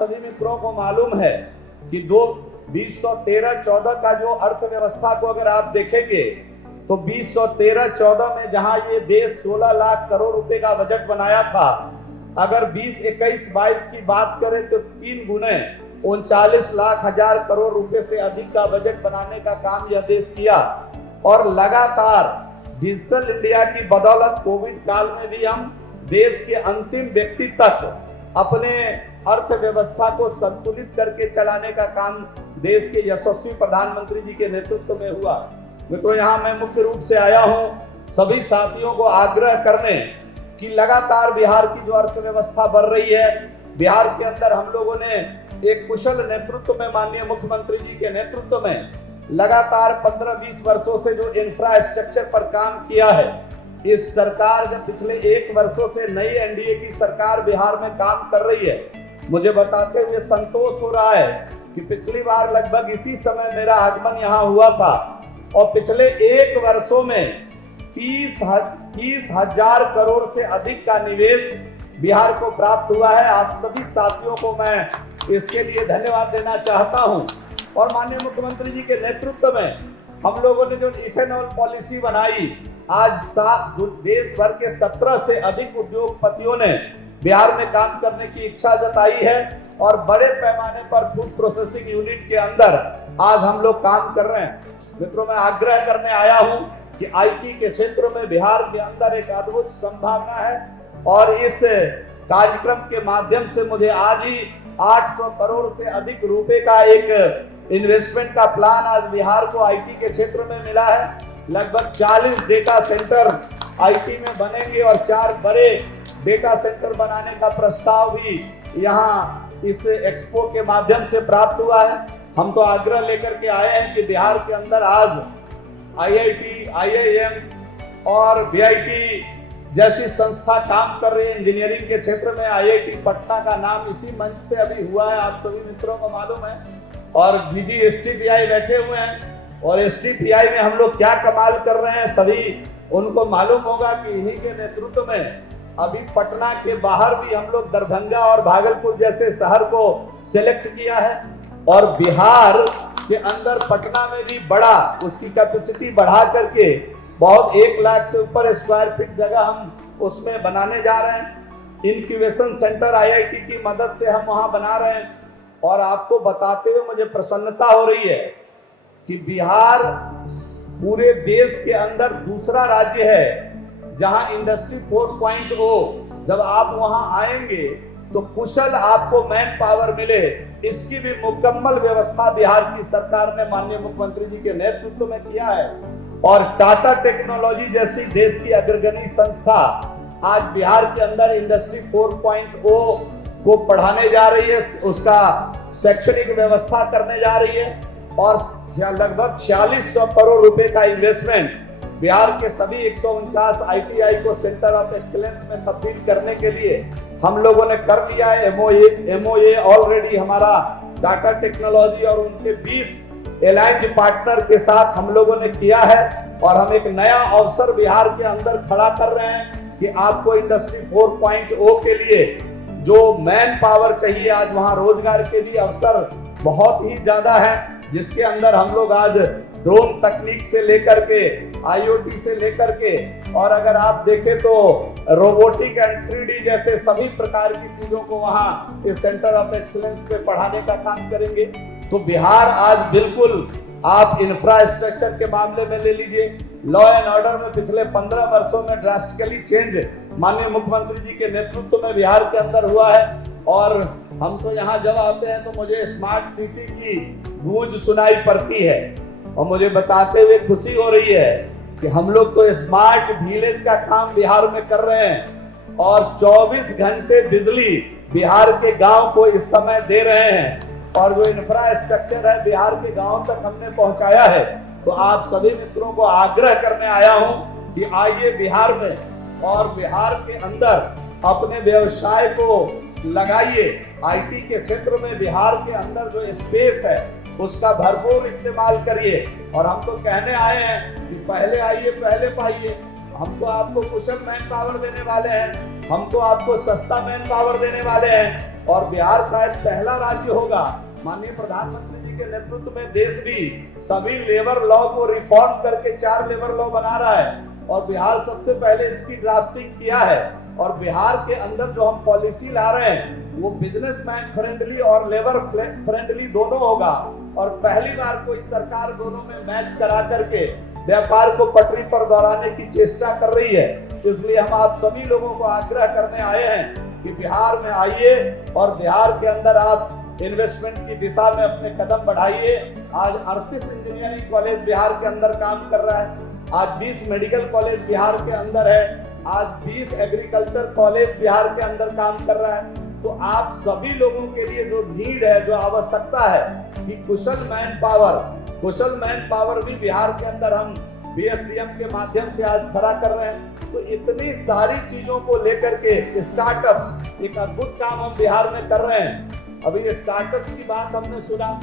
सभी मित्रों को मालूम है कि 2013-14 का जो अर्थव्यवस्था को अगर आप देखेंगे तो 2013-14 में जहां ये देश 16 लाख करोड़ रुपए का बजट बनाया था, अगर 2021-22 की बात करें तो 3 गुने 39 लाख हजार करोड़ रुपए से अधिक का बजट बनाने का काम यह देश किया। और लगातार डिजिटल इंडिया की बदौलत कोविड काल में भी हम देश के अंतिम व्यक्ति तक अपने अर्थव्यवस्था को संतुलित करके चलाने का काम देश के यशस्वी प्रधानमंत्री जी के नेतृत्व में हुआ। मित्रों, यहाँ मैं मुख्य रूप से आया हूँ सभी साथियों को आग्रह करने कि लगातार बिहार की जो अर्थव्यवस्था बढ़ रही है, बिहार के अंदर हम लोगों ने एक कुशल नेतृत्व में, माननीय मुख्यमंत्री जी के नेतृत्व में लगातार 15-20 वर्षों से जो इंफ्रास्ट्रक्चर पर काम किया है, इस सरकार जब पिछले 1 वर्षों से नई एनडीए की सरकार बिहार में काम कर रही है, मुझे बताते हुए संतोष हो रहा है कि पिछली बार लगभग इसी समय मेरा आगमन यहाँ हुआ था और पिछले 1 वर्षों में 30,000 करोड़ से अधिक का निवेश बिहार को प्राप्त हुआ है। आप सभी साथियों को मैं इसके लिए धन्यवाद देना चाहता हूं। और माननीय मुख्यमंत्री जी के नेतृत्व में हम लोगों ने जो इथेनॉल पॉलिसी बनाई, आज देश भर के 17 से अधिक उद्योगपतियों ने बिहार में काम करने की इच्छा जताई है और बड़े पैमाने पर फूड प्रोसेसिंग यूनिट के अंदर आज हम लोग काम कर रहे हैं। मित्रों, मैं आग्रह करने आया हूं कि आईटी के क्षेत्र में बिहार के अंदर एक अद्भुत संभावना है और इस कार्यक्रम के माध्यम से मुझे आज ही 800 करोड़ से अधिक रुपए का एक इन्वेस्टमेंट का प्लान आज बिहार को आईटी के क्षेत्र में मिला है। लगभग 40 डेटा सेंटर आईटी में बनेंगे और 4 बड़े डेटा सेंटर बनाने का प्रस्ताव भी यहाँ इस एक्सपो के माध्यम से प्राप्त हुआ है। हम तो आग्रह लेकर के आए हैं कि बिहार के अंदर आज आईआईटी, आईआईएम और बीआईटी जैसी संस्था काम कर रही है इंजीनियरिंग के क्षेत्र में। आईआईटी पटना का नाम इसी मंच से अभी हुआ है, आप सभी मित्रों को मालूम है। और बीजी एसटीपीआई बैठे हुए हैं और एसटीपीआई में हम लोग क्या कमाल कर रहे हैं, सभी उनको मालूम होगा कि इन्हीं के नेतृत्व में अभी पटना के बाहर भी हम लोग दरभंगा और भागलपुर जैसे शहर को सिलेक्ट किया है और बिहार के अंदर पटना में भी बड़ा उसकी कैपेसिटी बढ़ा करके बहुत 1 लाख से ऊपर स्क्वायर फीट जगह हम उसमें बनाने जा रहे हैं। इंक्यूबेशन सेंटर आईआईटी की मदद से हम वहां बना रहे हैं और आपको बताते हुए मुझे प्रसन्नता हो रही है कि बिहार पूरे देश के अंदर दूसरा राज्य है जहां इंडस्ट्री 4.0 जब आप वहां आएंगे तो कुशल आपको मैन पावर मिले, इसकी भी मुकम्मल व्यवस्था बिहार की सरकार ने माननीय मुख्यमंत्री जी के नेतृत्व में किया है। और टाटा टेक्नोलॉजी जैसी देश की अग्रगणी संस्था आज बिहार के अंदर इंडस्ट्री 4.0 को पढ़ाने जा रही है, उसका शैक्षणिक व्यवस्था करने जा रही है और लगभग 4600 करोड़ रुपए का इन्वेस्टमेंट बिहार के सभी 149 आईटीआई को सेंटर ऑफ एक्सीलेंस में तब्दील करने के लिए हम लोगों ने कर लिया है। एमओए ऑलरेडी हमारा टाटा टेक्नोलॉजी और उनके 20 एलायंस पार्टनर के साथ हम लोगों ने किया है और हम एक नया अवसर बिहार के अंदर खड़ा कर रहे हैं कि आपको इंडस्ट्री 4.0 के लिए जो मैन पावर चाहिए, आज वहां रोजगार के भी अवसर बहुत ही ज्यादा है, जिसके अंदर हम लोग आज ड्रोन तकनीक से लेकर के आईओटी से लेकर के और अगर आप देखें तो रोबोटिक एंड 3D जैसे सभी प्रकार की चीजों को वहां इस सेंटर ऑफ एक्सीलेंस पे पढ़ाने का काम करेंगे। तो बिहार आज बिल्कुल, आप इंफ्रास्ट्रक्चर के मामले में ले लीजिए, लॉ एंड ऑर्डर में पिछले 15 वर्षों में ड्रास्टिकली चेंज माननीय मुख्यमंत्री जी के नेतृत्व में बिहार के अंदर हुआ है। और हम तो यहाँ जब आते हैं तो मुझे स्मार्ट सिटी की गूंज सुनाई पड़ती है और मुझे बताते हुए खुशी हो रही है कि हम लोग तो स्मार्ट विलेज का काम बिहार में कर रहे हैं और 24 घंटे बिजली बिहार के गांव को इस समय दे रहे हैं और जो इंफ्रास्ट्रक्चर है बिहार के गांव तक हमने पहुंचाया है। तो आप सभी मित्रों को आग्रह करने आया हूं कि आइए बिहार में और बिहार के अंदर अपने व्यवसाय को लगाइए। आईटी के क्षेत्र में बिहार के अंदर जो स्पेस है उसका भरपूर इस्तेमाल करिए और हम तो कहने आए हैं कि पहले आइए पहले पाइए। हमको आपको कुशल मैन पावर देने वाले हैं, हमको आपको सस्ता मैन पावर देने वाले हैं। और बिहार शायद पहला राज्य होगा, माननीय प्रधानमंत्री जी के नेतृत्व में देश भी सभी लेबर लॉ को रिफॉर्म करके 4 लेबर लॉ बना रहा है, और बिहार सबसे पहले इसकी ड्राफ्टिंग किया है। और बिहार के अंदर जो हम पॉलिसी ला रहे हैं वो बिजनेसमैन फ्रेंडली और लेबर फ्रेंडली दोनों होगा। और पहली बार कोई सरकार दोनों में मैच करा करके व्यापार को पटरी पर दोहराने की चेष्टा कर रही है। इसलिए हम आप सभी लोगों को आग्रह करने आए हैं कि बिहार में आइए और बिहार के अंदर आप इन्वेस्टमेंट की दिशा में अपने कदम बढ़ाइए। आज 38 इंजीनियरिंग कॉलेज बिहार के अंदर काम कर रहा है, आज 20 मेडिकल कॉलेज बिहार के अंदर है, आज 20 एग्रीकल्चर कॉलेज बिहार के अंदर काम कर रहा है। तो आप सभी लोगों के लिए जो नीड है, जो आवश्यकता है कि कुशल मैन पावर भी बिहार के अंदर हम बीएसडीएम के माध्यम से आज खड़ा कर रहे हैं। तो इतनी सारी चीजों को लेकर के स्टार्टअप्स, एक अद्भुत काम हम बिहार में कर रहे हैं। अभी स्टार्टअप्स की बात हमने सुना,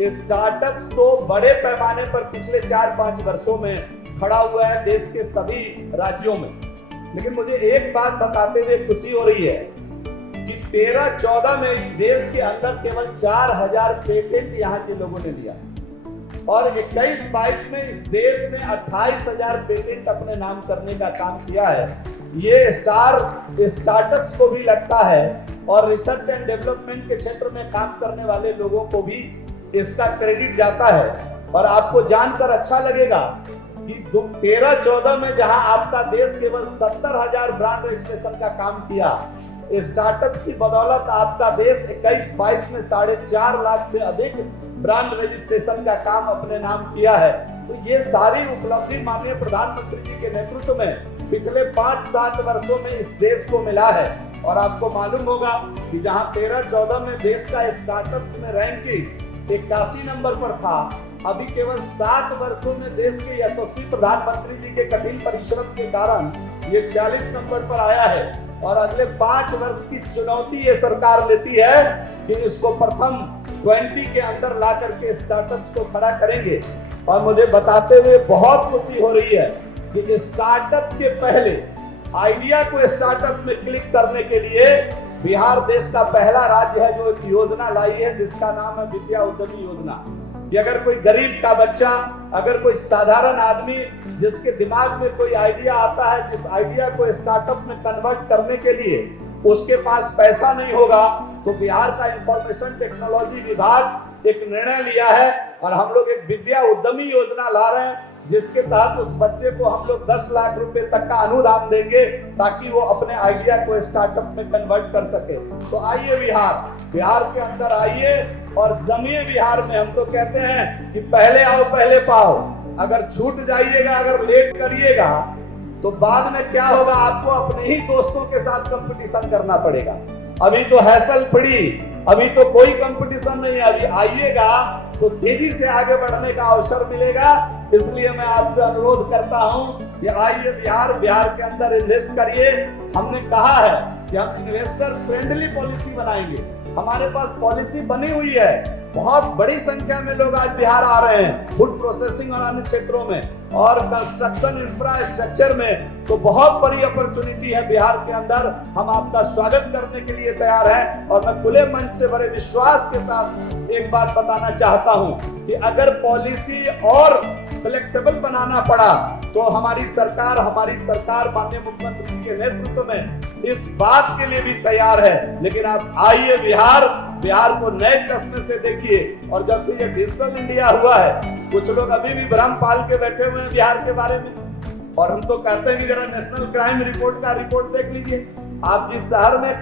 स्टार्टअप्स तो बड़े पैमाने पर पिछले 4-5 वर्षों में खड़ा हुआ है देश के सभी राज्यों में। लेकिन मुझे एक बात बताते हुए खुशी हो रही है कि 13-14 में इस देश के अंदर केवल 4000 पेटेंट यहाँ के लोगों ने लिया, और 21-22 में इस देश में 28,000 पेटेंट अपने नाम करने का काम किया है। ये स्टार्टअप्स को भी लगता है, और रिसर्च एंड डेवलपमेंट के क्षेत्र में काम करने वाले लोगों को भी इसका क्रेडिट जाता है। और आपको जानकर अच्छा लगेगा कि 13-14 में जहां आपका देश केवल 70,000 ब्रांड रजिस्ट्रेशन का काम किया, स्टार्टअप की बदौलत आपका देश 21-22 में 4.5 लाख से अधिक ब्रांड रजिस्ट्रेशन का काम अपने नाम किया है। तो ये सारी उपलब्धि माननीय प्रधानमंत्री जी के नेतृत्व में पिछले 5-7 वर्षों में इस देश को मिला है। और आपको मालूम होगा कि जहां 13-14 में देश का स्टार्टअप्स में रैंकिंग 81 नंबर पर था, अभी केवल 7 वर्षों में देश के यशस्वी प्रधानमंत्री जी के कठिन परिश्रम के कारण ये 40 नंबर पर आया है। और अगले 5 वर्ष की चुनौती ये सरकार लेती है कि इसको प्रथम 20 के अंदर ला करके स्टार्टअप्स को खड़ा करेंगे। और मुझे बताते हुए बहुत खुशी हो रही है कि स्टार्टअप के पहले आइडिया को स्टार्टअप में क्लिक करने के लिए बिहार देश का पहला राज्य है जो एक योजना लाई है जिसका नाम है विद्या उद्यमी योजना। कि अगर कोई गरीब का बच्चा, अगर कोई साधारण आदमी जिसके दिमाग में कोई आइडिया आता है, जिस आइडिया को स्टार्टअप में कन्वर्ट करने के लिए उसके पास पैसा नहीं होगा, तो बिहार का इंफॉर्मेशन टेक्नोलॉजी विभाग एक निर्णय लिया है और हम लोग एक विद्या उद्यमी योजना ला रहे हैं, जिसके तहत उस बच्चे को हम लोग 10 लाख रुपए तक का अनुदान देंगे ताकि वो अपने आइडिया को स्टार्टअप में कन्वर्ट कर सके। तो आइए बिहार के अंदर आइए और जमिए बिहार में। हम तो कहते हैं कि पहले आओ पहले पाओ। अगर छूट जाइएगा, अगर लेट करिएगा तो बाद में क्या होगा, आपको अपने ही दोस्तों के साथ कंपटीशन करना पड़ेगा। अभी तो हैसल फ्री, अभी तो कोई कंपटीशन नहीं है। अभी आइएगा तो तेजी से आगे बढ़ने का अवसर मिलेगा। इसलिए मैं आपसे अनुरोध करता हूं कि आइए बिहार के अंदर इन्वेस्ट करिए। हमने कहा है कि हम इन्वेस्टर फ्रेंडली पॉलिसी बनाएंगे। हमारे पास पॉलिसी बनी हुई है, बहुत बड़ी संख्या में लोग आज बिहार आ रहे हैं फूड प्रोसेसिंग और अन्य क्षेत्रों में और कंस्ट्रक्शन इंफ्रास्ट्रक्चर में। तो बहुत बड़ी अपॉर्चुनिटी है बिहार के अंदर। हम आपका स्वागत करने के लिए तैयार हैं। और मैं खुले मन से बड़े विश्वास के साथ एक बात बताना चाहता हूं कि अगर पॉलिसी और फ्लेक्सिबल बनाना पड़ा तो हमारी सरकार माननीय मुख्यमंत्री जी के नेतृत्व में इस बात के लिए भी तैयार है। लेकिन आप आइए बिहार को नए चश्मे से देखिए। और जब से ये डिजिटल इंडिया हुआ है, कुछ लोग अभी भी भ्रम पाल के बैठे हुए हैं बिहार के बारे में। और हम तो कहते हैं कि जरा नेशनल क्राइम रिपोर्ट का रिपोर्ट देख लीजिए। आप जिस शहर में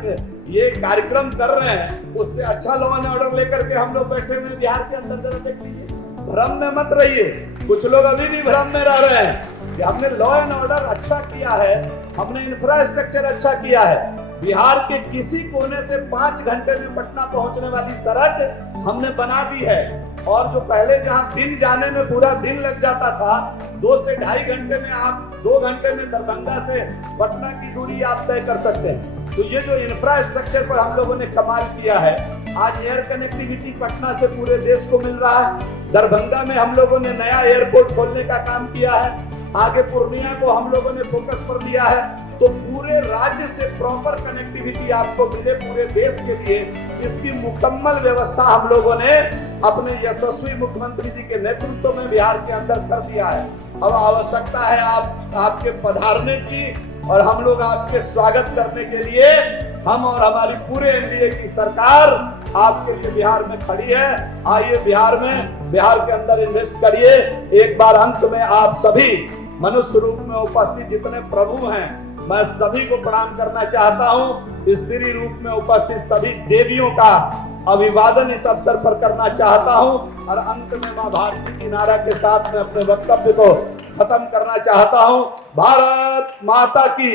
ये कार्यक्रम कर रहे हैं उससे अच्छा लॉ एंड ऑर्डर लेकर के हम लोग बैठे हुए बिहार के अंदर, जरा देख लीजिए। भ्रम में मत रहिए। कुछ लोग अभी भी भ्रम में रह रहे हैं कि हमने लॉ एंड ऑर्डर अच्छा किया है, हमने इंफ्रास्ट्रक्चर अच्छा किया है। बिहार के किसी कोने से 5 घंटे में पटना पहुंचने वाली सड़क हमने बना दी है। और जो पहले जहां दिन जाने में पूरा दिन लग जाता था, 2 से ढाई घंटे में आप 2 घंटे में दरभंगा से पटना की दूरी आप तय कर सकते हैं। तो ये जो इंफ्रास्ट्रक्चर पर हम लोगों ने कमाल किया है, आज एयर कनेक्टिविटी पटना से पूरे देश को मिल रहा है। दरभंगा में हम लोगों ने नया एयरपोर्ट खोलने का काम किया है। आगे पूर्णिया को हम लोगों ने फोकस पर दिया है, तो पूरे राज्य से प्रॉपर कनेक्टिविटी आपको मिले पूरे देश के लिए, इसकी मुकम्मल व्यवस्था हम लोगों ने अपने यशस्वी मुख्यमंत्री जी के नेतृत्व में बिहार के अंदर कर दिया है। अब आवश्यकता है आपके पधारने की, और हम लोग आपके स्वागत करने के लिए हम और हमारी पूरे एनडीए की सरकार आपके लिए बिहार में खड़ी है। आइए बिहार के अंदर इन्वेस्ट करिए। एक बार अंत में आप सभी मनुष्य रूप में उपस्थित जितने प्रभु हैं, मैं सभी को प्रणाम करना चाहता हूं। स्त्री रूप में उपस्थित सभी देवियों का अभिवादन इस अवसर पर करना चाहता हूं, और अंत में मां भारती की नारा के साथ में अपने वक्तव्य को खत्म करना चाहता हूं। भारत माता की